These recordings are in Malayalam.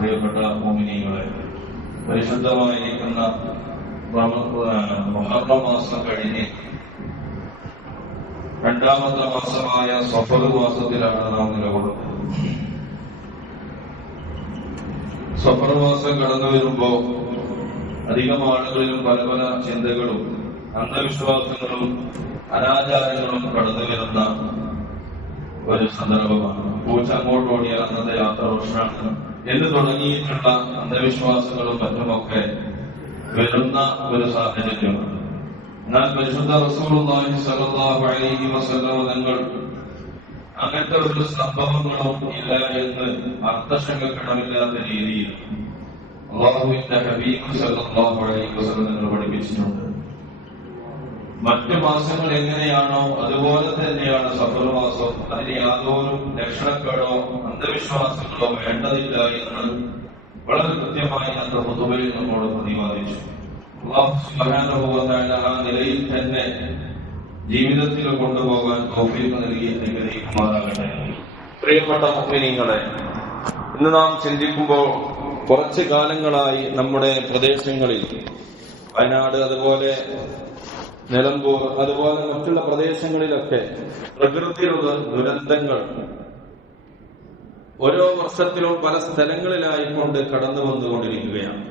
പ്രിയപ്പെട്ട മുഅ്മിനീങ്ങളെ, പരിശുദ്ധമായിരിക്കുന്ന മുഹറം മാസം കഴിഞ്ഞ് രണ്ടാമത്തെ മാസമായ സഫർ മാസത്തിലാണ് നാം നിലകൊള്ളുന്നത്. സഫർ മാസം കടന്നു വരുമ്പോ അധികം ആളുകളിലും പല പല ചിന്തകളും അന്ധവിശ്വാസങ്ങളും അനാചാരങ്ങളും കടന്നു വരുന്ന ഒരു സന്ദർഭമാണ്. പൂച്ച അങ്ങോട്ട് ഓടിയാൽ അന്നത്തെ യാത്ര പ്രശ്നമാണ് എന്ന് തുടങ്ങിയിട്ടുള്ള അന്ധവിശ്വാസങ്ങളും മറ്റുമൊക്കെ വരുന്ന ഒരു സാഹചര്യമാണ്. എന്നാൽ പരിശുദ്ധ റസൂലുള്ളാഹി സ്വല്ലല്ലാഹു അലൈഹി വസല്ലം തങ്ങൾ അങ്ങനത്തെ ഒരു സംഭവങ്ങളും ഇല്ല എന്ന് അർത്ഥശങ്കക്കിടമില്ലാത്ത രീതിയിൽ അല്ലാഹുവിന്റെ ഹബീബ് സ്വല്ലല്ലാഹു അലൈഹി വസല്ലം തങ്ങൾ പഠിപ്പിച്ചിട്ടുണ്ട്. മറ്റു മാസങ്ങൾ എങ്ങനെയാണോ അതുപോലെ തന്നെയാണ് സഫർ മാസം. അതിന് യാതൊരു ലക്ഷണക്കേടോ അന്ധവിശ്വാസങ്ങളോ വേണ്ടതില്ല എന്ന് വളരെ കൃത്യമായി അത്ര പൊതുവെ നമ്മോട് പ്രതിപാദിച്ചു. അല്ലാഹു സുബ്ഹാനഹു വ തആല ആ നിലയിൽ തന്നെ ജീവിതത്തിൽ കൊണ്ടുപോകാൻ തൗഫീഖ് നൽകി അനുഗ്രഹിക്കുമാറാകട്ടെ. പ്രിയപ്പെട്ട മുഅ്മിനീങ്ങളെ, ഇന്ന് നാം ചിന്തിക്കുമ്പോൾ കുറച്ചു കാലങ്ങളായി നമ്മുടെ പ്രദേശങ്ങളിൽ വയനാട്, അതുപോലെ നിലമ്പൂർ, അതുപോലെ മറ്റുള്ള പ്രദേശങ്ങളിലൊക്കെ പ്രകൃതി ദുരന്തങ്ങൾ ഓരോ വർഷത്തിലും പല സ്ഥലങ്ങളിലായിക്കൊണ്ട് കടന്നു വന്നുകൊണ്ടിരിക്കുകയാണ്.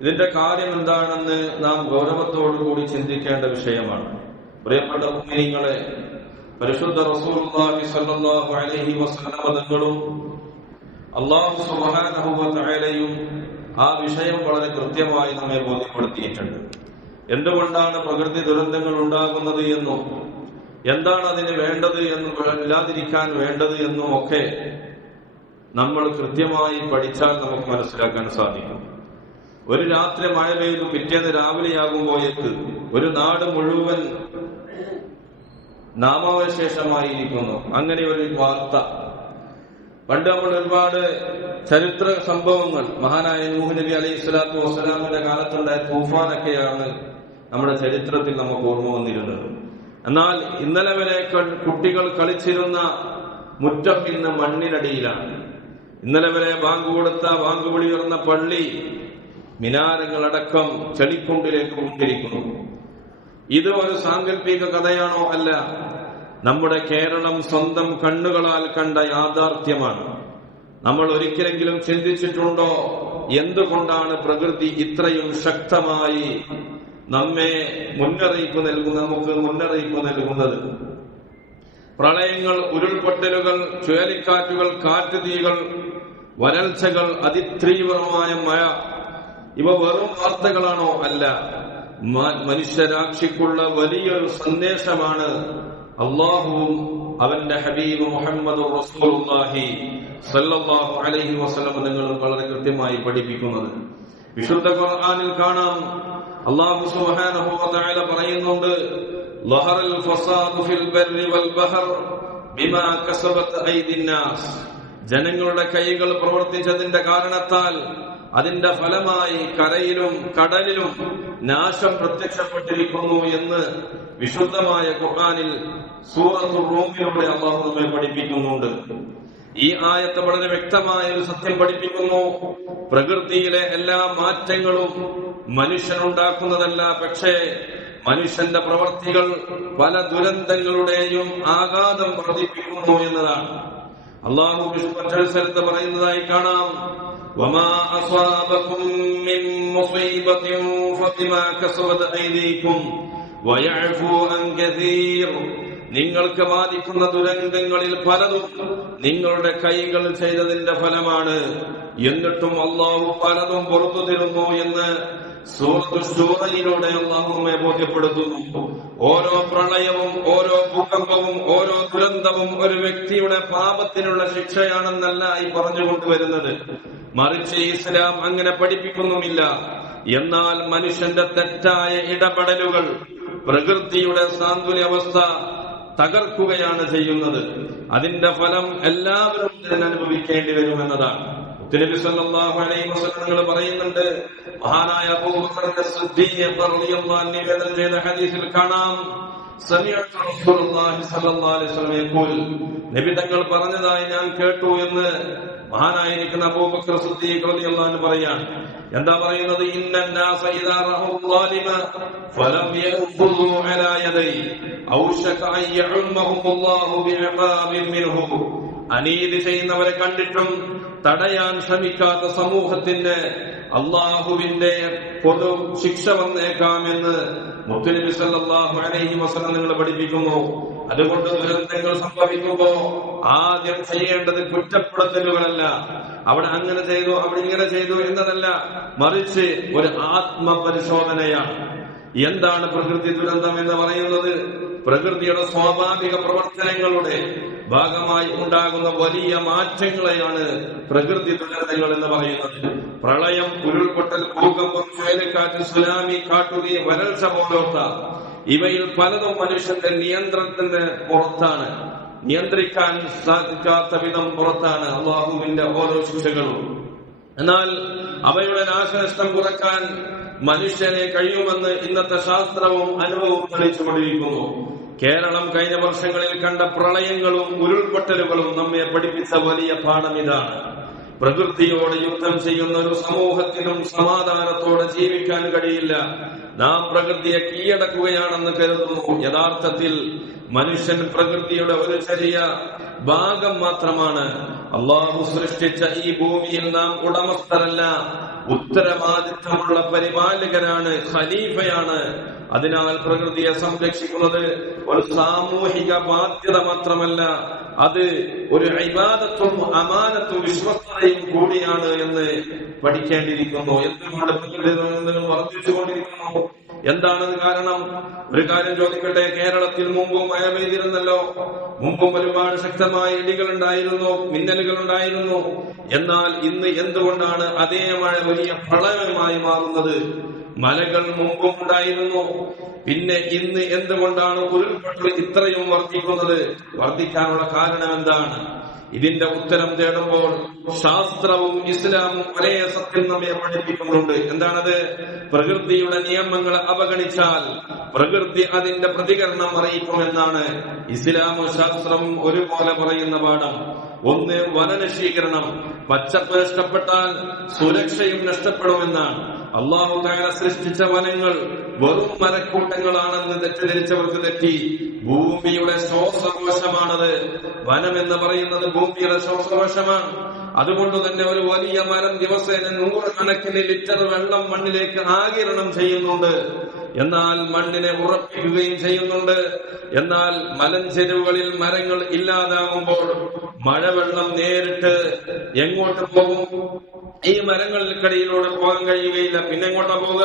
ഇതിന്റെ കാര്യം എന്താണെന്ന് നാം ഗൗരവത്തോടുകൂടി ചിന്തിക്കേണ്ട വിഷയമാണ്. പ്രിയപ്പെട്ട മുഅ്മിനീങ്ങളെ, പരിശുദ്ധ റസൂലുള്ളാഹി സ്വല്ലല്ലാഹു അലൈഹി വസല്ലം തങ്ങളും അല്ലാഹു സുബ്ഹാനഹു വ തആലയും ആ വിഷയം വളരെ കൃത്യമായി നമ്മെ ബോധ്യപ്പെടുത്തിയിട്ടുണ്ട്. എന്തുകൊണ്ടാണ് പ്രകൃതി ദുരന്തങ്ങൾ ഉണ്ടാകുന്നത് എന്നും എന്താണ് അതിന് വേണ്ടത് എന്നും ഇല്ലാതിരിക്കാൻ വേണ്ടത് എന്നും ഒക്കെ നമ്മൾ കൃത്യമായി പഠിച്ചാൽ നമുക്ക് മനസ്സിലാക്കാൻ സാധിക്കും. ഒരു രാത്രി മഴ പെയ്തു, പിറ്റേന്ന് രാവിലെയാകുമ്പോഴേക്ക് ഒരു നാട് മുഴുവൻ നാമാവശേഷമായിരിക്കുന്നു. അങ്ങനെ ഒരു വാർത്ത പണ്ട് നമ്മൾ ഒരുപാട് ചരിത്ര സംഭവങ്ങൾ, മഹാനായ നൂഹ് നബി അലൈഹി സ്വലാത്തു വസ്സലാമിന്റെ കാലത്തുണ്ടായ തൂഫാനൊക്കെയാണ് നമ്മുടെ ചരിത്രത്തിൽ നമുക്ക് ഓർമ്മ വന്നിരുന്നത്. എന്നാൽ ഇന്നലെ വരെ കുട്ടികൾ കളിച്ചിരുന്ന മുറ്റം ഇന്ന് മണ്ണിനടിയിലാണ്. ഇന്നലെ വരെ ബാങ്ക് കൊടുത്ത, ബാങ്ക് വിളി ഉയർന്ന പള്ളി മിനാരങ്ങളടക്കം ചെളിക്കുണ്ടിലേക്ക് കൊണ്ടിരിക്കുന്നു. ഇത് ഒരു സാങ്കല്പിക കഥയാണോ? അല്ല, നമ്മുടെ കേരളം സ്വന്തം കണ്ണുകളാൽ കണ്ട യാഥാർത്ഥ്യമാണ്. നമ്മൾ ഒരിക്കലെങ്കിലും ചിന്തിച്ചിട്ടുണ്ടോ എന്തുകൊണ്ടാണ് പ്രകൃതി ഇത്രയും ശക്തമായി നമുക്ക് മുന്നറിയിപ്പ് നൽകുന്നത്? പ്രളയങ്ങൾ, ഉരുൾപൊട്ടലുകൾ, ചുഴലിക്കാറ്റുകൾ, കാറ്റുതീകൾ, വരൾച്ചകൾ, അതിതീവ്രമായ മഴ, ഇവ വെറും വാർത്തകളാണോ? അല്ല, മനുഷ്യരാശിക്കുള്ള വലിയൊരു സന്ദേശമാണ് അല്ലാഹുവും അവന്റെ ഹബീബ് മുഹമ്മദ് റസൂലുള്ളാഹി സ്വല്ലല്ലാഹു അലൈഹി വസല്ലം തങ്ങളും വളരെ കൃത്യമായി പഠിപ്പിക്കുന്നത്. വിശുദ്ധ ഖുർആനിൽ കാണാം, അല്ലാഹു സുബ്ഹാനഹു വ തആല പറയുന്നുണ്ട്, ലഹറൽ ഫസാദു ഫിൽ ബർരി വൽ ബഹർ ബിമാ കസബത് ഐദിൻ നാസ്. ജനങ്ങളുടെ കൈകൾ പ്രവർത്തിച്ചതിന്റെ കാരണത്താൽ അതിന്റെ ഫലമായി കരയിലും കടലിലും നാശം പ്രത്യക്ഷപ്പെട്ടിരിക്കുന്നു എന്ന് വിശുദ്ധമായ ഖുർആനിൽ സൂറത്തുർ റൂമിലൂടെ അല്ലാഹു നമ്മെ പഠിപ്പിക്കുന്നുണ്ട്. ഈ ആയത്ത് വളരെ വ്യക്തമായ ഒരു സത്യം പഠിപ്പിക്കുന്നു. പ്രകൃതിയിലെ എല്ലാ മാറ്റങ്ങളും മനുഷ്യനുണ്ടാക്കുന്നതല്ല, പക്ഷേ മനുഷ്യന്റെ പ്രവർത്തികൾ പല ദുരന്തങ്ങളുടെയും ആഘാതം വർദ്ധിപ്പിക്കുന്നു എന്നതാണ്. അല്ലാഹു മറ്റൊരു സ്ഥലത്ത് പറയുന്നതായി കാണാം, വമാ അസ്വാബകും മിൻ മുസീബത്തിൻ ഫബിമാ കസബത് ഐദീകും വയഅഫു അൻ കസീർ. നിങ്ങൾക്ക് ബാധിക്കുന്ന ദുരന്തങ്ങളിൽ പലതും നിങ്ങളുടെ കൈകൾ ചെയ്തതിന്റെ ഫലമാണ്, എന്നിട്ടും അല്ലാഹു പലതും പുറത്തു തരുന്നു എന്ന് സൂറത്തുൽ ശൂറയിലൂടെ അല്ലാഹു നമ്മെ ബോധ്യപ്പെടുത്തുന്നു. ഓരോ പ്രളയവും, ഓരോ ഭൂകമ്പവും, ഓരോ ദുരന്തവും ഒരു വ്യക്തിയുടെ പാപത്തിനുള്ള ശിക്ഷയാണെന്നല്ല ഈ പറഞ്ഞുകൊണ്ടുവരുന്നത്. മറിച്ച് ഇസ്ലാം അങ്ങനെ പഠിപ്പിക്കുന്നുമില്ല. എന്നാൽ മനുഷ്യന്റെ തെറ്റായ ഇടപെടലുകൾ പ്രകൃതിയുടെ സാന്തുല്യാവസ്ഥ തകർക്കുകയാണ് ചെയ്യുന്നത്. അതിന്റെ ഫലം എല്ലാവരും അനുഭവിക്കേണ്ടി വരുമെന്നതാണ്. നബി സല്ലല്ലാഹു അലൈഹി വസല്ലം പറയുന്നുണ്ട്, മഹാനായ അബൂബക്കർ സിദ്ദീഖ് റളിയല്ലാഹു അൻഹു നിവേദനം ചെയ്ത ഹദീസിൽ കാണാം, സമിഅതു റസൂലുള്ളാഹി സ്വല്ലല്ലാഹു അലൈഹി വസല്ലം യഖൂൽ, നബി തങ്ങൾ പറഞ്ഞതായി ഞാൻ കേട്ടു എന്ന് മഹാനായിരിക്കുന്ന അബൂബക്കർ സിദ്ദീഖ് റളിയല്ലാഹു അൻഹു പറയാണ്. എന്താ പറയുന്നത്? ഇന്നന്നാസ ഇദാ റഅു ളാലിമ ഫലം യഖുദു അലാ യദൈ ഔശക അൻ യഉമ്മഹുല്ലാഹു ബിഇഖാബിൻ മിൻഹു. അനീതി ചെയ്യുന്നവരെ കണ്ടിട്ടും തടയാൻ ശ്രമിക്കാത്ത സമൂഹത്തിന് അള്ളാഹുവിന്റെ പൊതു ശിക്ഷ വന്നേക്കാമെന്ന് മുത്തുനബി സല്ലല്ലാഹു അലൈഹി വസല്ലം നിങ്ങൾ പഠിപ്പിക്കുന്നു. അതുകൊണ്ട് ദുരന്തങ്ങൾ സംഭവിക്കുമ്പോ ആദ്യം ചെയ്യേണ്ടത് കുറ്റപ്പെടുത്തലുകളല്ല, അവിടെ അങ്ങനെ ചെയ്തു അവിടെ ഇങ്ങനെ ചെയ്തു എന്നതല്ല, മറിച്ച് ഒരു ആത്മപരിശോധനയാണ്. എന്താണ് പ്രകൃതി ദുരന്തം എന്ന് പറയുന്നത്? പ്രകൃതിയുടെ സ്വാഭാവിക പ്രവർത്തനങ്ങളുടെ ഭാഗമായി ഉണ്ടാകുന്ന വലിയ മാറ്റങ്ങളെയാണ് പ്രകൃതി ദുരന്തങ്ങൾ എന്ന് പറയുന്നത്. പ്രളയം, ഉരുൾപൊട്ടൽ, ഭൂകമ്പം, ചുഴലിക്കാറ്റ്, സുനാമി, കാട്ടുതീ, വരൾച്ച പോലോത്ത ഇവയിൽ പലതും മനുഷ്യന്റെ നിയന്ത്രണത്തിന് പുറത്താണ്, നിയന്ത്രിക്കാൻ സാധിക്കാത്ത വിധം പുറത്താണ് അള്ളാഹുവിന്റെ ഓരോ ശിക്ഷകളും. എന്നാൽ അവയുടെ നാശനഷ്ടം കുറയ്ക്കാൻ മനുഷ്യനെ കഴിയുമെന്ന് ഇന്നത്തെ ശാസ്ത്രവും അനുഭവവും തെളിയിച്ചുകൊണ്ടിരിക്കുന്നു. കേരളം കഴിഞ്ഞ വർഷങ്ങളിൽ കണ്ട പ്രളയങ്ങളും ഉരുൾപൊട്ടലുകളും നമ്മെ പഠിപ്പിച്ച വലിയ പാഠം ഇതാണ്. പ്രകൃതിയോട് യുദ്ധം ചെയ്യുന്ന ഒരു സമൂഹത്തിനും സമാധാനത്തോടെ ജീവിക്കാൻ കഴിയില്ല. നാം പ്രകൃതിയെ കീഴടക്കുകയാണെന്ന് കരുതുന്നു. യഥാർത്ഥത്തിൽ മനുഷ്യൻ പ്രകൃതിയുടെ ഒരു ചെറിയ ഭാഗം മാത്രമാണ്. അള്ളാഹു സൃഷ്ടിച്ച ഈ ഭൂമിയിൽ നാം ഉടമസ്ഥരല്ല, ഉത്തരവാദിത്തമുള്ള പരിപാലകരാണ്, ഖലീഫയാണ്. അതിനാൽ പ്രകൃതിയെ സംരക്ഷിക്കുന്നത് ഒരു സാമൂഹിക ബാധ്യത മാത്രമല്ല, അത് ഒരു ഇബാദത്തും അമാനത്തും വിശ്വസ്തതയും കൂടിയാണ് എന്ന് പഠിക്കേണ്ടിയിരിക്കുന്നു. എന്തുകൊണ്ട് പ്രകൃതി ദുരന്തങ്ങൾ വർദ്ധിച്ചുകൊണ്ടിരിക്കുന്നു? എന്താണത് കാരണം? ഒരു കാര്യം ചോദിക്കട്ടെ. കേരളത്തിൽ മുമ്പും മഴ പെയ്തിരുന്നല്ലോ, മുമ്പും ഒരുപാട് ശക്തമായ ഇടികൾ ഉണ്ടായിരുന്നു, മിന്നലുകൾ ഉണ്ടായിരുന്നു. എന്നാൽ ഇന്ന് എന്തുകൊണ്ടാണ് അതേ മഴ വലിയ പ്രളയമായി മാറുന്നത്? മലകൾ മുമ്പും ഉണ്ടായിരുന്നു, പിന്നെ ഇന്ന് എന്തുകൊണ്ടാണ് ഉരുൾപൊട്ടൽ ഇത്രയും വർദ്ധിക്കുന്നത്? വർദ്ധിക്കാനുള്ള കാരണം എന്താണ്? ഇതിന്റെ ഉത്തരം തേടുമ്പോൾ ശാസ്ത്രവും ഇസ്ലാമും ഒരേ സത്യം നമ്മെ പഠിപ്പിക്കുന്നുണ്ട്. എന്താണത്? പ്രകൃതിയുടെ നിയമങ്ങളെ അവഗണിച്ചാൽ പ്രകൃതി അതിന്റെ പ്രതികരണം അറിയിക്കുമെന്നാണ് ഇസ്ലാമും ശാസ്ത്രവും ഒരുപോലെ പറയുന്ന പാഠം. ഒന്ന്, വനനശീകരണം. പച്ചപ്പ് നഷ്ടപ്പെട്ടാൽ സുരക്ഷയും നഷ്ടപ്പെടുമെന്നാണ്. അള്ളാഹു തആല സൃഷ്ടിച്ച വനങ്ങൾ വെറും മരക്കൂട്ടങ്ങളാണെന്ന് തെറ്റിദ്ധരിച്ചവർക്ക് തെറ്റി. ഭൂമിയുടെ ശ്വാസകോശമാണത്. വനം എന്ന് പറയുന്നത് ഭൂമിയുടെ ശ്വാസകോശമാണ്. അതുകൊണ്ട് തന്നെ ഒരു വലിയ മരം ദിവസേന 100 കണക്കിന് ലിറ്റർ വെള്ളം മണ്ണിലേക്ക് ആഗിരണം ചെയ്യുന്നുണ്ട്. എന്നാൽ മണ്ണിനെ ഉറപ്പിക്കുകയും ചെയ്യുന്നുണ്ട്. എന്നാൽ മലഞ്ചെരുവുകളിൽ മരങ്ങൾ ഇല്ലാതാകുമ്പോൾ മഴവെള്ളം നേരിട്ട് എങ്ങോട്ട് പോകും? ഈ മരങ്ങൾക്കിടയിലൂടെ പോകാൻ കഴിയുകയില്ല. പിന്നെ എങ്ങോട്ടാ പോവുക?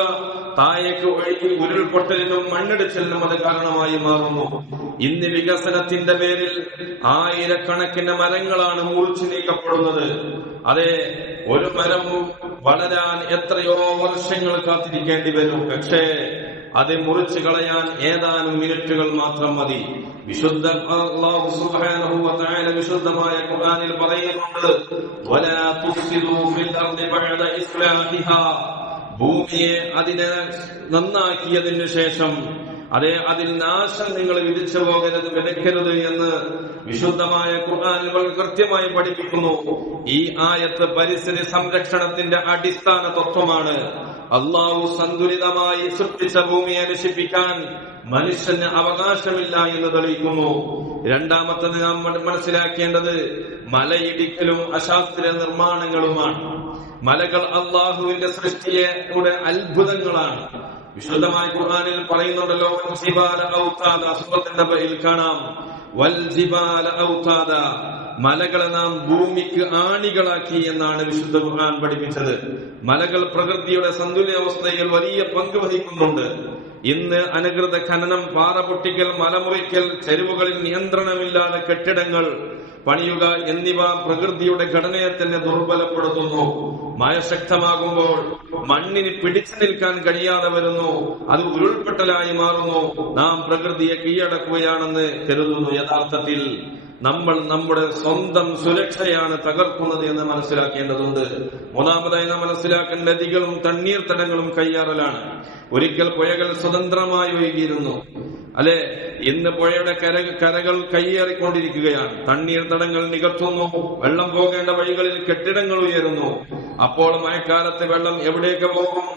താഴേക്ക് ഒഴുകി ഉരുൾപൊട്ടലിനും മണ്ണിടിച്ചിലിനും അത് കാരണമായി മാറുന്നു. ഇന്ന് വികസനത്തിന്റെ പേരിൽ ആയിരക്കണക്കിന് മരങ്ങളാണ് മുറിച്ചു നീക്കപ്പെടുന്നത്. അതെ, ഒരു മരം വളരാൻ എത്രയോ വർഷങ്ങൾ കാത്തിരിക്കേണ്ടി വരും. പക്ഷേ അത് മുറിച്ചു കളയാൻ ഏതാനും മിനിറ്റുകൾ മാത്രം മതി. വിശുദ്ധ അല്ലാഹു സുബ്ഹാനഹു വ തആല വിശുദ്ധമായ ഖുർആനിൽ പറയുന്നുണ്ട്, വലാ തുഫ്സിദൂ ഫിൽ അർദി ബഅദ ഇസ്ലാഹിഹാ. ഭൂമിയെ അതിനെ നന്നാക്കിയതിനു ശേഷം അതിൽ നാശം നിങ്ങൾ വിധിച്ചു പോകരുത്, വിതയ്ക്കരുത് എന്ന് വിശുദ്ധമായ ഖുർആനിൽ വളരെ കൃത്യമായി പഠിപ്പിക്കുന്നു. ഈ ആയത്ത് പരിസ്ഥിതി സംരക്ഷണത്തിന്റെ അടിസ്ഥാന തത്വമാണ്. അള്ളാഹു സന്തുലിതമായി സൃഷ്ടിച്ച ഭൂമിയെ നശിപ്പിക്കാൻ മനുഷ്യന് അവകാശമില്ല എന്ന് തെളിയിക്കുന്നു. രണ്ടാമത്തത് നാം മനസ്സിലാക്കേണ്ടത് മലയിടിക്കലും അശാസ്ത്രീയ നിർമ്മാണങ്ങളുമാണ്. മലകൾ അള്ളാഹുവിന്റെ സൃഷ്ടിയുടെ അത്ഭുതങ്ങളാണ്. വിശുദ്ധമായ ഖുർആനിൽ പറയുന്നുണ്ടല്ലോ, സൂറത്തിന്റെ പേരിൽ കാണാം, വൽ ജിബാല ഔതാദ. മലകളെ നാം ഭൂമിക്ക് ആണികളാക്കി എന്നാണ് വിശുദ്ധ ഖുർആൻ പഠിപ്പിച്ചത്. മലകൾ പ്രകൃതിയുടെ സന്തുലിതാവസ്ഥയിൽ വലിയ പങ്ക് വഹിക്കുന്നുണ്ട്. ഇന്ന് അനധികൃത ഖനനം, പാറ പൊട്ടിക്കൽ, മലമുറിക്കൽ, ചെരുവുകളിൽ നിയന്ത്രണമില്ലാതെ കെട്ടിടങ്ങൾ പണിയുക എന്നിവ പ്രകൃതിയുടെ ഘടനയെ തന്നെ ദുർബലപ്പെടുത്തുന്നു. മഴ ശക്തമാകുമ്പോൾ മണ്ണിന് പിടിച്ചു നിൽക്കാൻ കഴിയാതെ വരുന്നു, അത് ഉരുൾപൊട്ടലായി മാറുന്നു. നാം പ്രകൃതിയെ കീഴടക്കുകയാണെന്ന് കരുതുന്നു. യഥാർത്ഥത്തിൽ നമ്മൾ നമ്മുടെ സ്വന്തം സുരക്ഷയാണ് തകർക്കുന്നത് എന്ന് മനസ്സിലാക്കേണ്ടതുണ്ട്. മൂന്നാമതായി നാം മനസ്സിലാക്കേണ്ട നദികളും തണ്ണീർത്തടങ്ങളും കയ്യാറലാണ്. ഒരിക്കൽ പുഴകൾ സ്വതന്ത്രമായി ഒഴുകിയിരുന്നു, അല്ലെ? ഇന്ന് പുഴയുടെ കരകൾ കയ്യേറിക്കൊണ്ടിരിക്കുകയാണ്. തണ്ണീർത്തടങ്ങൾ നികത്തുന്നു, വെള്ളം പോകേണ്ട വഴികളിൽ കെട്ടിടങ്ങൾ ഉയരുന്നു. അപ്പോൾ മഴക്കാലത്ത് വെള്ളം എവിടേക്ക് പോകും?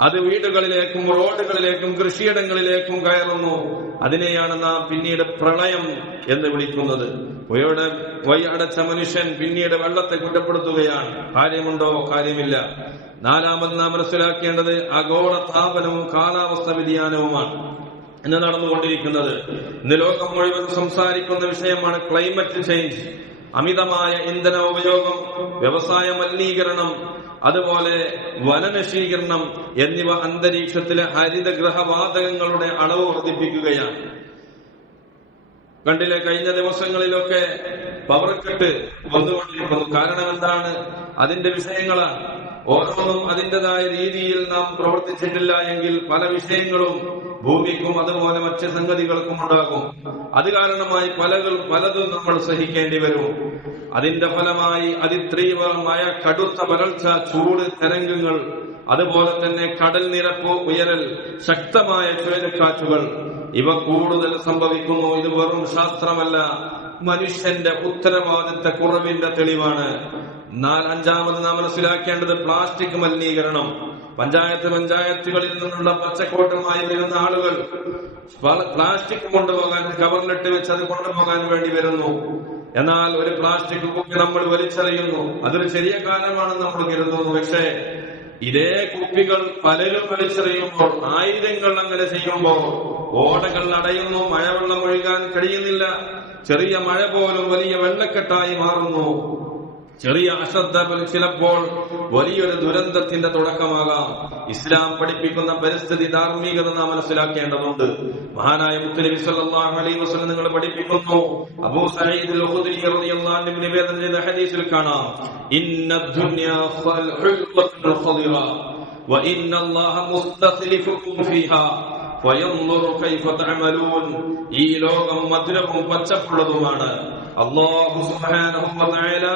അത് വീടുകളിലേക്കും റോഡുകളിലേക്കും കൃഷിയിടങ്ങളിലേക്കും കയറുന്നു. അതിനെയാണ് നാം പിന്നീട് പ്രളയം എന്ന് വിളിക്കുന്നത്. പുഴയുടെ വഴി അടച്ച മനുഷ്യൻ പിന്നീട് വെള്ളത്തെ കുറ്റപ്പെടുത്തുകയാണ്. കാര്യമുണ്ടോ? കാര്യമില്ല. നാലാമത് നാം മനസ്സിലാക്കേണ്ടത് ആഗോള താപനവും കാലാവസ്ഥ വ്യതിയാനവുമാണ് ഇന്ന് നടന്നുകൊണ്ടിരിക്കുന്നത്. ഇന്ന് ലോകം മുഴുവൻ സംസാരിക്കുന്ന വിഷയമാണ് ക്ലൈമറ്റ് ചേഞ്ച്. അമിതമായ ഇന്ധന ഉപയോഗം, വ്യവസായ മലിനീകരണം, അതുപോലെ വനനശീകരണം എന്നിവ അന്തരീക്ഷത്തിലെ ഹരിതഗൃഹവാതകങ്ങളുടെ അളവ് വർദ്ധിപ്പിക്കുകയാണ്. കണ്ടില്ലേ, കഴിഞ്ഞ ദിവസങ്ങളിലൊക്കെ പവർ കട്ട് വന്നുകൊണ്ടിരിക്കുന്നു. കാരണം എന്താണ്? അതിന്റെ വിഷയങ്ങളാണ്. ഓരോന്നും അതിൻ്റെതായ രീതിയിൽ നാം പ്രവർത്തിച്ചിട്ടില്ല എങ്കിൽ പല വിഷയങ്ങളും ഭൂമിക്കും അതുപോലെ മറ്റ് സംഗതികൾക്കും ഉണ്ടാകും. അത് കാരണമായി പലതും നമ്മൾ സഹിക്കേണ്ടി വരും. അതിന്റെ ഫലമായി അതിതീവ്രമായ കടുത്ത വരൾച്ച, ചൂട് തരംഗങ്ങൾ, അതുപോലെ തന്നെ കടൽ നിരപ്പ് ഉയരൽ, ശക്തമായ ചുഴലിക്കാറ്റുകൾ, ഇവ കൂടുതൽ സംഭവിക്കുന്നു. ഇത് വെറും ശാസ്ത്രമല്ല, മനുഷ്യന്റെ ഉത്തരവാദിത്ത കുറവിന്റെ തെളിവാണ്. അഞ്ചാമത് നാം മനസ്സിലാക്കേണ്ടത് പ്ലാസ്റ്റിക് മലിനീകരണം. പഞ്ചായത്തുകളിൽ നിന്നുള്ള പച്ചക്കോട്ടുമായി വരുന്ന ആളുകൾ പ്ലാസ്റ്റിക് കൊണ്ടുപോകാൻ കവറിലിട്ട് വെച്ച് അത് കൊണ്ടുപോകാൻ വേണ്ടി വരുന്നു. എന്നാൽ ഒരു പ്ലാസ്റ്റിക് കുപ്പി നമ്മൾ വലിച്ചെറിയുന്നു. അതൊരു ചെറിയ കാര്യമാണെന്ന് നമ്മൾ കരുതുന്നു. പക്ഷേ ഇതേ കുപ്പികൾ പലരും വലിച്ചെറിയുമ്പോൾ, ആയിരങ്ങൾ അങ്ങനെ ചെയ്യുമ്പോൾ ഓടകൾ അടയുന്നു, മഴവെള്ളം ഒഴുകാൻ കഴിയുന്നില്ല. ചെറിയ മഴ പോലും വലിയ വെള്ളക്കെട്ടായി മാറുന്നു. ചെറിയ അശ്രദ്ധ ചിലപ്പോൾ വലിയൊരു ദുരന്തത്തിന്റെ തുടക്കമാകാം. ഇസ്ലാം പഠിപ്പിക്കുന്ന പരിസ്ഥിതി ധാർമ്മികത നാം മനസ്സിലാക്കേണ്ടതുണ്ട്. മഹാനായ മുത്തുനബി സല്ലല്ലാഹു അലൈഹി വസല്ലം നിങ്ങൾ പഠിപ്പിക്കുന്നു. അബൂ സഈദ് അൽ-ഖുദ്രി റളിയല്ലാഹു അൻഹു നിവേദനം ചെയ്ത ഹദീസിൽ കാണാം, ഇന്നദ്ദുനിയാ ഖൽഖത്തുൽ ഖദിറ വ ഇന്നല്ലാഹ മുസ്തഖ്ലിഫുകും ഫീഹാ വയൻദുറു കൈഫ തഅമലൂൻ. ഈ ലോകം മധുരവും പച്ചപ്പുള്ളതുമാണ്. അല്ലാഹു സുബ്ഹാനഹു വ തആല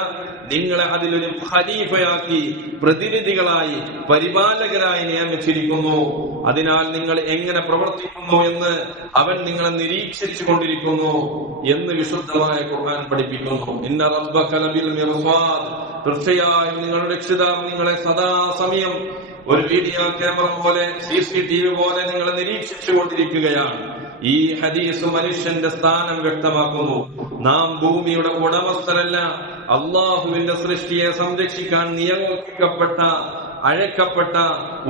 നിങ്ങളെ അതിലൊരു ഖലീഫയാക്കി, പ്രതിനിധികളായി, പരിപാലകരായി നിയമിച്ചിരിക്കുന്നു. അതിനാൽ നിങ്ങൾ എങ്ങനെ പ്രവർത്തിക്കുന്നു എന്ന് അവൻ നിങ്ങളെ നിരീക്ഷിച്ചു കൊണ്ടിരിക്കുന്നു എന്ന് വിശുദ്ധമായ ഖുർആൻ പഠിപ്പിക്കുന്നു. ഇന്ന റബ്ബക ലബിൽ മിർസാദ്. തീർച്ചയായും നിങ്ങളുടെ രക്ഷിതാവ് നിങ്ങളെ സദാസമയം ഒരു വീഡിയോ ക്യാമറ പോലെ, CCTV പോലെ നിങ്ങളെ നിരീക്ഷിച്ചു കൊണ്ടിരിക്കുകയാണ്. ഈ ഹദീസ് മനുഷ്യന്റെ സ്ഥാനം വ്യക്തമാക്കുന്നു. നാം ഭൂമിയുടെ ഉടമസ്ഥരല്ല, അള്ളാഹുവിന്റെ സൃഷ്ടിയെ സംരക്ഷിക്കാൻ നിയോഗിക്കപ്പെട്ട, അഴക്കപ്പെട്ട,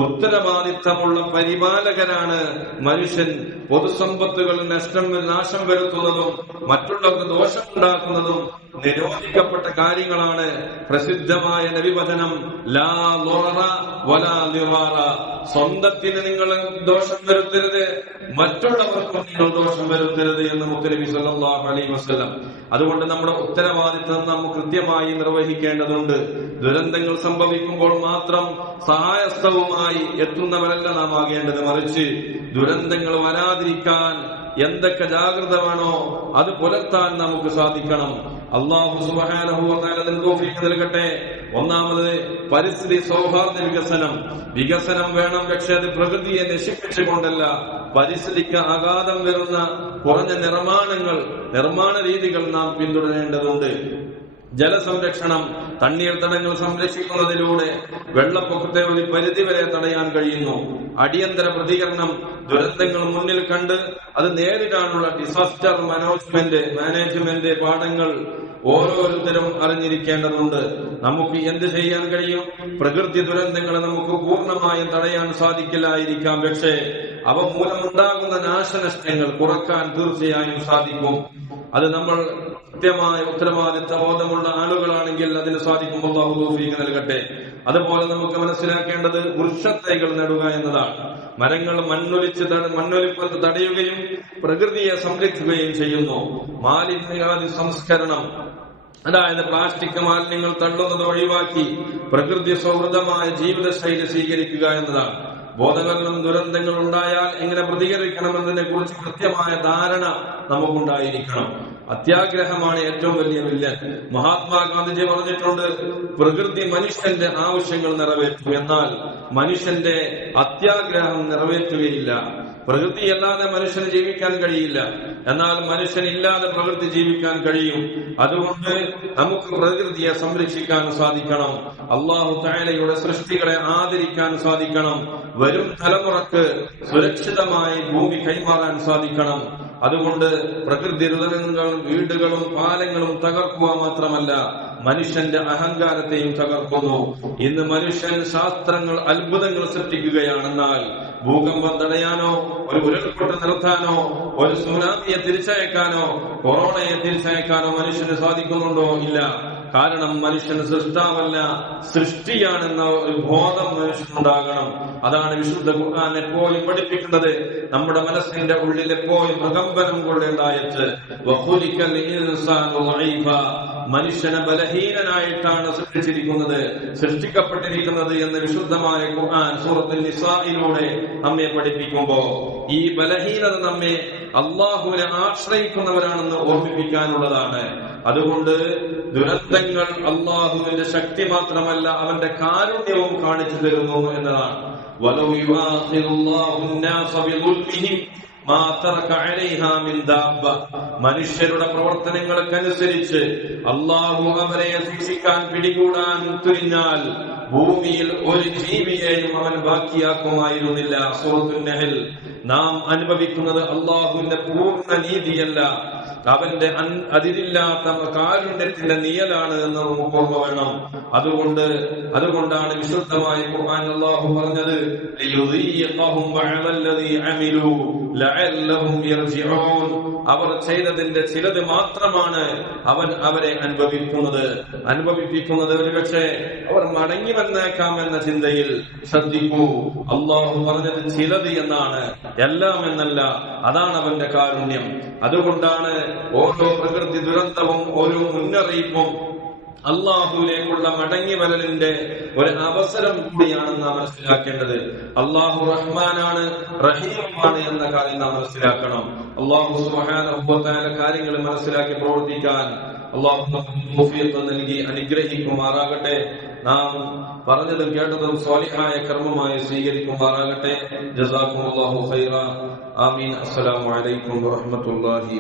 ഉത്തരവാദിത്തമുള്ള പരിപാലകരാണ് മനുഷ്യൻ. പൊതുസമ്പത്തുകൾ നാശം വരുത്തുന്നതും മറ്റുള്ളവർക്ക് ദോഷമുണ്ടാക്കുന്നതും നിരോധിക്കപ്പെട്ട കാര്യങ്ങളാണ്. പ്രസിദ്ധമായ നബിവചനം, ലാ ളററ വലാ ളിറാറ. സ്വന്തത്തിന് നിങ്ങൾ ദോഷം വരുത്തരുത്, മറ്റുള്ളവർക്കും നിങ്ങൾ ദോഷം വരുത്തരുത് എന്ന് മുത്തനബി സല്ലല്ലാഹു അലൈഹി വസല്ലം. അതുകൊണ്ട് നമ്മുടെ ഉത്തരവാദിത്തം നാം കൃത്യമായി നിർവഹിക്കേണ്ടതുണ്ട്. ദുരന്തങ്ങൾ സംഭവിക്കുമ്പോൾ മാത്രം സഹായസ്ഥവുമായി എത്തുന്നവരല്ല നാം ആകേണ്ടത്. മറിച്ച് ദുരന്തങ്ങൾ വരാതിരിക്കാൻ എന്തൊക്കെ ജാഗ്രത വേണോ അത് പുലർത്താൻ നമുക്ക് സാധിക്കണം. അല്ലാഹു സുബ്ഹാനഹു വ തആല തൗഫീഖ് നൽകട്ടെ. ഒന്നാമത് പരിസ്ഥിതി സൗഹാർദ്ദ വികസനം വേണം. പക്ഷെ അത് പ്രകൃതിയെ നശിപ്പിച്ചുകൊണ്ടല്ല. പരിസ്ഥിതിക്ക് ആഘാതം വരുന്ന കുറഞ്ഞ നിർമ്മാണ രീതികൾ നാം പിന്തുടരേണ്ടതുണ്ട്. ജലസംരക്ഷണം, തണ്ണീർത്തടങ്ങൾ സംരക്ഷിക്കുന്നതിലൂടെ വെള്ളപ്പൊക്കത്തെ ഒരു പരിധിവരെ തടയാൻ കഴിയുന്നു. അടിയന്തര പ്രതികരണം, ദുരന്തങ്ങൾ മുന്നിൽ കണ്ട് അത് നേരിടാനുള്ള ഡിസാസ്റ്റർ മാനേജ്മെന്റ് പാഠങ്ങൾ ഓരോരുത്തരും അറിഞ്ഞിരിക്കേണ്ടതുണ്ട്. നമുക്ക് എന്ത് ചെയ്യാൻ കഴിയും? പ്രകൃതി ദുരന്തങ്ങളെ നമുക്ക് പൂർണ്ണമായും തടയാൻ സാധിക്കില്ലായിരിക്കാം. പക്ഷേ അവ മൂലമുണ്ടാകുന്ന നാശനഷ്ടങ്ങൾ കുറക്കാൻ തീർച്ചയായും സാധിക്കും. അത് നമ്മൾ കൃത്യമായ ഉത്തരവാദിത്ത ബോധമുള്ള ആളുകളാണെങ്കിൽ അതിന് സാധിക്കും. അല്ലാഹു തൗഫീഖ് നൽകട്ടെ. അതുപോലെ നമുക്ക് മനസ്സിലാക്കേണ്ടത് വൃക്ഷത്തൈകൾ നടുക എന്നതാണ്. മരങ്ങൾ മണ്ണൊലിപ്പ് തടയുകയും പ്രകൃതിയെ സംരക്ഷിക്കുകയും ചെയ്യുന്നു. മാലിന്യ സംസ്കരണം, അതായത് പ്ലാസ്റ്റിക് മാലിന്യങ്ങൾ തള്ളുന്നത് ഒഴിവാക്കി പ്രകൃതി സൗഹൃദമായ ജീവിതശൈലി സ്വീകരിക്കുക എന്നതാണ്. ബോധവൽക്കരണം, ദുരന്തങ്ങൾ ഉണ്ടായാൽ എങ്ങനെ പ്രതികരിക്കണമെന്നതിനെ കുറിച്ച് കൃത്യമായ ധാരണ നമുക്കുണ്ടായിരിക്കണം. അത്യാഗ്രഹമാണ് ഏറ്റവും വലിയ വില്ലൻ. മഹാത്മാഗാന്ധിജി പറഞ്ഞിട്ടുണ്ട്, പ്രകൃതി മനുഷ്യന്റെ ആവശ്യങ്ങൾ നിറവേറ്റും, എന്നാൽ മനുഷ്യന്റെ അത്യാഗ്രഹം നിറവേറ്റുകയില്ല. പ്രകൃതിയല്ലാതെ മനുഷ്യന് ജീവിക്കാൻ കഴിയില്ല, എന്നാൽ മനുഷ്യനില്ലാതെ പ്രകൃതി ജീവിക്കാൻ കഴിയും. അതുകൊണ്ട് നമുക്ക് പ്രകൃതിയെ സംരക്ഷിക്കാൻ സാധിക്കണം. അല്ലാഹു തആലയുടെ സൃഷ്ടികളെ ആദരിക്കാൻ സാധിക്കണം. വരും തലമുറക്ക് സുരക്ഷിതമായി ഭൂമി കൈമാറാൻ സാധിക്കണം. അതുകൊണ്ട് പ്രകൃതി ഋതങ്ങളും വീടുകളും പാലങ്ങളും തകർക്കുക മാത്രമല്ല, മനുഷ്യന്റെ അഹങ്കാരത്തെയും തകർക്കുന്നു. ഇന്ന് മനുഷ്യൻ ശാസ്ത്രങ്ങൾ അത്ഭുതങ്ങൾ സൃഷ്ടിക്കുകയാണെന്നാൽ ഭൂകമ്പം തടയാനോ, ഒരു ഉരുൾപൊട്ടൽ നിർത്താനോ, ഒരു സുനാമിയെ തിരിച്ചയക്കാനോ, കൊറോണയെ തിരിച്ചയക്കാനോ മനുഷ്യന് സാധിക്കുന്നുണ്ടോ? ഇല്ല. കാരണം മനുഷ്യൻ സൃഷ്ടാവല്ല, സൃഷ്ടിയാണെന്ന ഒരു ബോധം മനുഷ്യനുണ്ടാകണം. അതാണ് വിശുദ്ധ ഖുർആൻ എപ്പോഴും പഠിപ്പിക്കുന്നത്. നമ്മുടെ മനസ്സിന്റെ ഉള്ളിൽ എപ്പോഴും പ്രകമ്പനം കൊള്ളേണ്ടായിട്ട് മനുഷ്യനെ ബലഹീനനായിട്ടാണ് സൃഷ്ടിക്കപ്പെട്ടിരിക്കുന്നത് എന്ന് വിശുദ്ധമായ ഖുർആൻ സൂറത്തുൽ നിസായിലൂടെ നമ്മെ പഠിപ്പിക്കുമ്പോ ഈ ബലഹീനത നമ്മെ അള്ളാഹുവിനെ ആശ്രയിക്കുന്നവരാണെന്ന് ഓർമ്മിപ്പിക്കാനുള്ളതാണ്. അതുകൊണ്ട് ദുരന്തങ്ങൾ അള്ളാഹുവിന്റെ ശക്തി മാത്രമല്ല, അവന്റെ കാരുണ്യവും കാണിച്ചു തരുന്നു എന്നതാണ്. മനുഷ്യരുടെ പ്രവർത്തനങ്ങൾക്കനുസരിച്ച് അള്ളാഹു അവരെ ശിക്ഷിക്കാൻ പിടികൂടാൻ തുനിഞ്ഞാൽ ഭൂമിയിൽ ഒരു ജീവിയെയും അവൻ ബാക്കിയാക്കുമായിരുന്നില്ല. സൂറത്തുൻ നഹൽ. നാം അനുഭവിക്കുന്നത് അള്ളാഹുവിന്റെ പൂർണ്ണ നീതിയല്ല, അവന്റെ അതിരില്ലാത്ത കാരുണ്യത്തിന്റെ നിഴലാണ് എന്ന് നമുക്ക് ഓർമ്മ വേണം. അതുകൊണ്ടാണ് വിശുദ്ധമായ ഖുർആൻ അല്ലാഹു പറഞ്ഞത്, അവർ ചെയ്തതിന്റെ ചിലത് മാത്രമാണ് അവൻ അവരെ അനുഭവിപ്പിക്കുന്നത്. ഒരുപക്ഷെ അവർ മടങ്ങി വന്നേക്കാം എന്ന ചിന്തയിൽ ശ്രദ്ധിക്കൂ. അല്ലാഹു പറഞ്ഞത് ചിലത് എന്നാണ്, എല്ലാം എന്നല്ല. അതാണ് അവന്റെ കാരുണ്യം. അതുകൊണ്ടാണ് ഓരോ പ്രകൃതി ദുരന്തവും ഓരോ മുന്നറിയിപ്പും അള്ളാഹുവിലേക്കുള്ള മടങ്ങി വരലിന്റെ ഒരു അവസരം കൂടിയാണെന്ന് നാം മനസ്സിലാക്കേണ്ടത്. അള്ളാഹു റഹ്മാനാണ്, റഹീമാണ് എന്ന കാര്യം നാം മനസ്സിലാക്കണം. അള്ളാഹു സുബ്ഹാനഹു വ തആല കാര്യങ്ങൾ മനസ്സിലാക്കി പ്രവർത്തിക്കാൻ അള്ളാഹു തൗഫീഖ് നൽകി അനുഗ്രഹിക്കുമാറാകട്ടെ. നാം പറഞ്ഞതും കേട്ടതും സ്വാലിഹായ കർമ്മമായി സ്വീകരിക്കുമാറാകട്ടെ. ജസാക്കുമുല്ലാഹു ഖൈറ. ആമീൻ. അസ്സലാമു അലൈക്കും വറഹ്മത്തുള്ളാഹി